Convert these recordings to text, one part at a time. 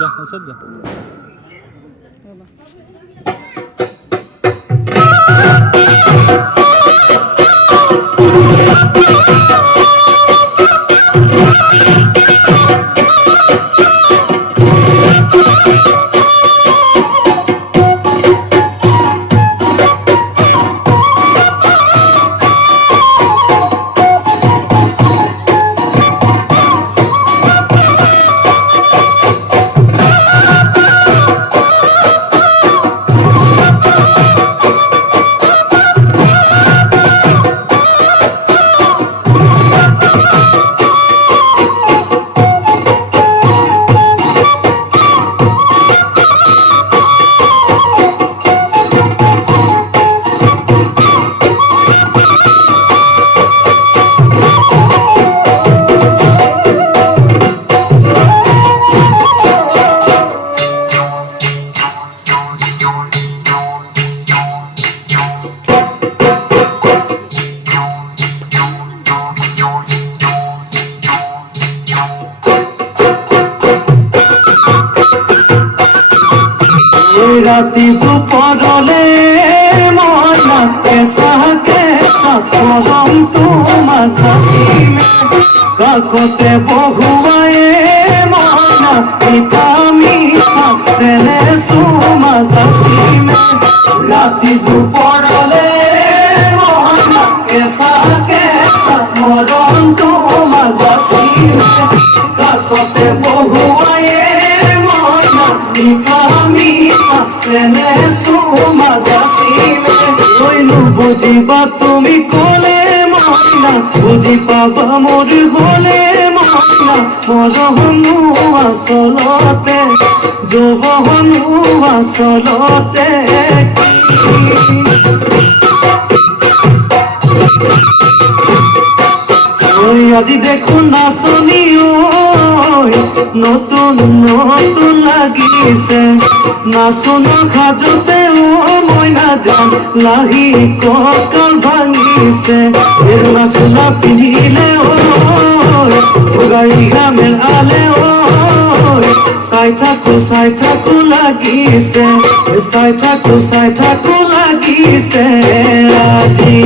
যা ওচৰত যা राति दुपहरले मना केसा केसा गरम तुम्हार छासीमे काखते बहुआए मना मिठा मिठा चेने सुमा छासीमे राति दुपहरले मना केसा केसा गरम तुम्हार छासीमे काखते बहुआए मना मिठा मिठा चेने सुमा छासीमे কইনো বুঝিবা তুমি কলে মইনা বুঝি পাবা মোর হলে মইনা মরহনু আসলতে যৌবনু আসলতে ওই আজি দেখুন নাচনি ওই নতুন নতুন লাগিছে নাচন সাজতে ও মইনা যান লাহি কঁকাল ভাঙিছে এর নাচনা পিন্ধিলে ঐ গাড়ী গামের আলে ঐ চাই থাকো লাগিছে চাই থাকো লাগিছে আজি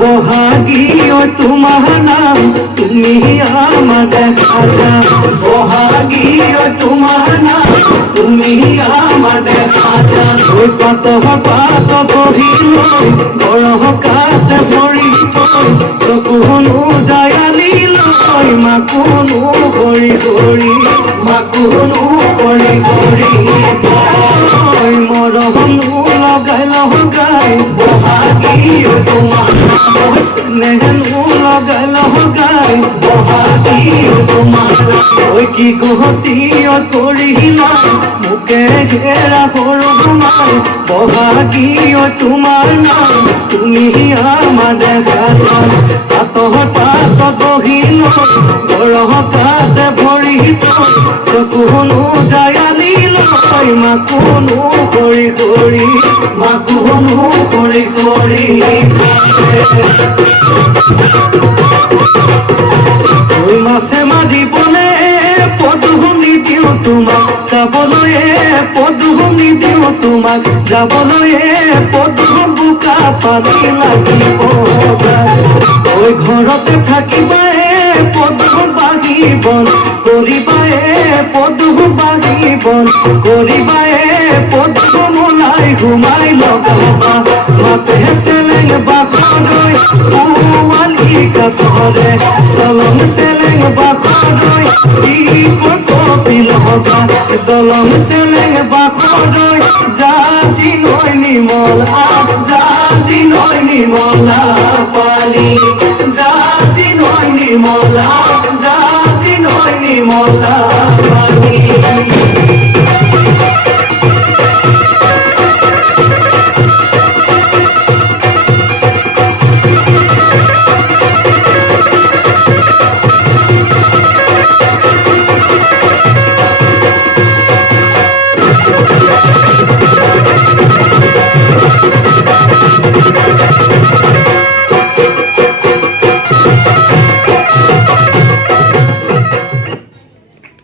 বহাগীয় তোমার নাম তুমি আমার দেখা যাও বহাগীয় তোমার নাম তুমি আমার দেখা যাও ওই পাত বহিল বড় কাঠ ভরিব চকুনো যায় আনিল মাকুনো ভৰি ভৰি মাকুনো কৰি কৰি মৰম লগাই লগাই বহাগী তোমাৰ স্নেহনো লগাই লগাই বহাগী তোমাৰ ঐ কি গতি কৰিলা মোকে ঘেৰা সৰু তোমাৰ বহাগী তোমাৰ নাম তুমি আমাৰ দেখা যাম পাতৰ পাত বহিল গৰহ তাতে ভৰি চকুনো যায় আনিল মাকুনো কৰি কৰি মাকুনো কৰি কৰি মাছে মাৰিবলে পদুনি দিওঁ তোমাক যাবলৈ পদুনি দিওঁ তোমাক যাবলৈ পদু বোকা পানী লাগিব ঐ ঘৰতে থাকিবা পদু বাগিবন কৰিবা পদু বাগিবন কৰিবা পদু মোলাই ঘুমাই লগাবা মাতে চেলেং বাখলৈ পোৱালি কাছৰে চলং চেলেং বাখলৈ কি কপি লগা দলং চেলেং বাখ